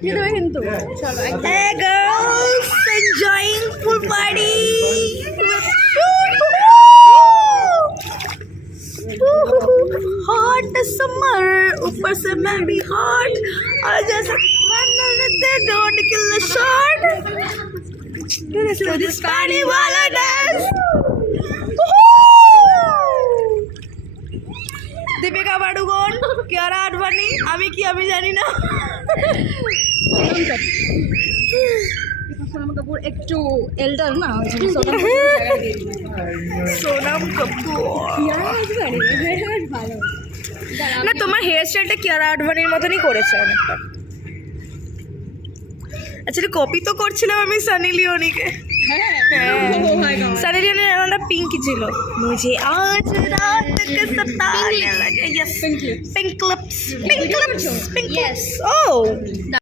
কিন্তু চলো Hey girls, enjoying pool party. Hot summer, ऊपर से मैं भी hot और जैसे don't kill the shot. So this party वाला dance. दीपिका पाडुकोन, कियारा आडवाणी, আমি কি আমি জানি না। সোনাম কাপুর একটু এল্ডার না সোনাম কাপুর ভালো না, তোমার হেয়ার স্টাইলটা কিয়ারা আডভানির মতনই করেছে অনেকটা। অ্যাকচুয়ালি কপি তো করছিলাম আমি সানি লিওনিকে। সানি লিওনের একটা পিঙ্কি ছিল, মুঝে আজ রাত কে সতানে লগে। Yes, pink lips, pink lips, pink lips. ও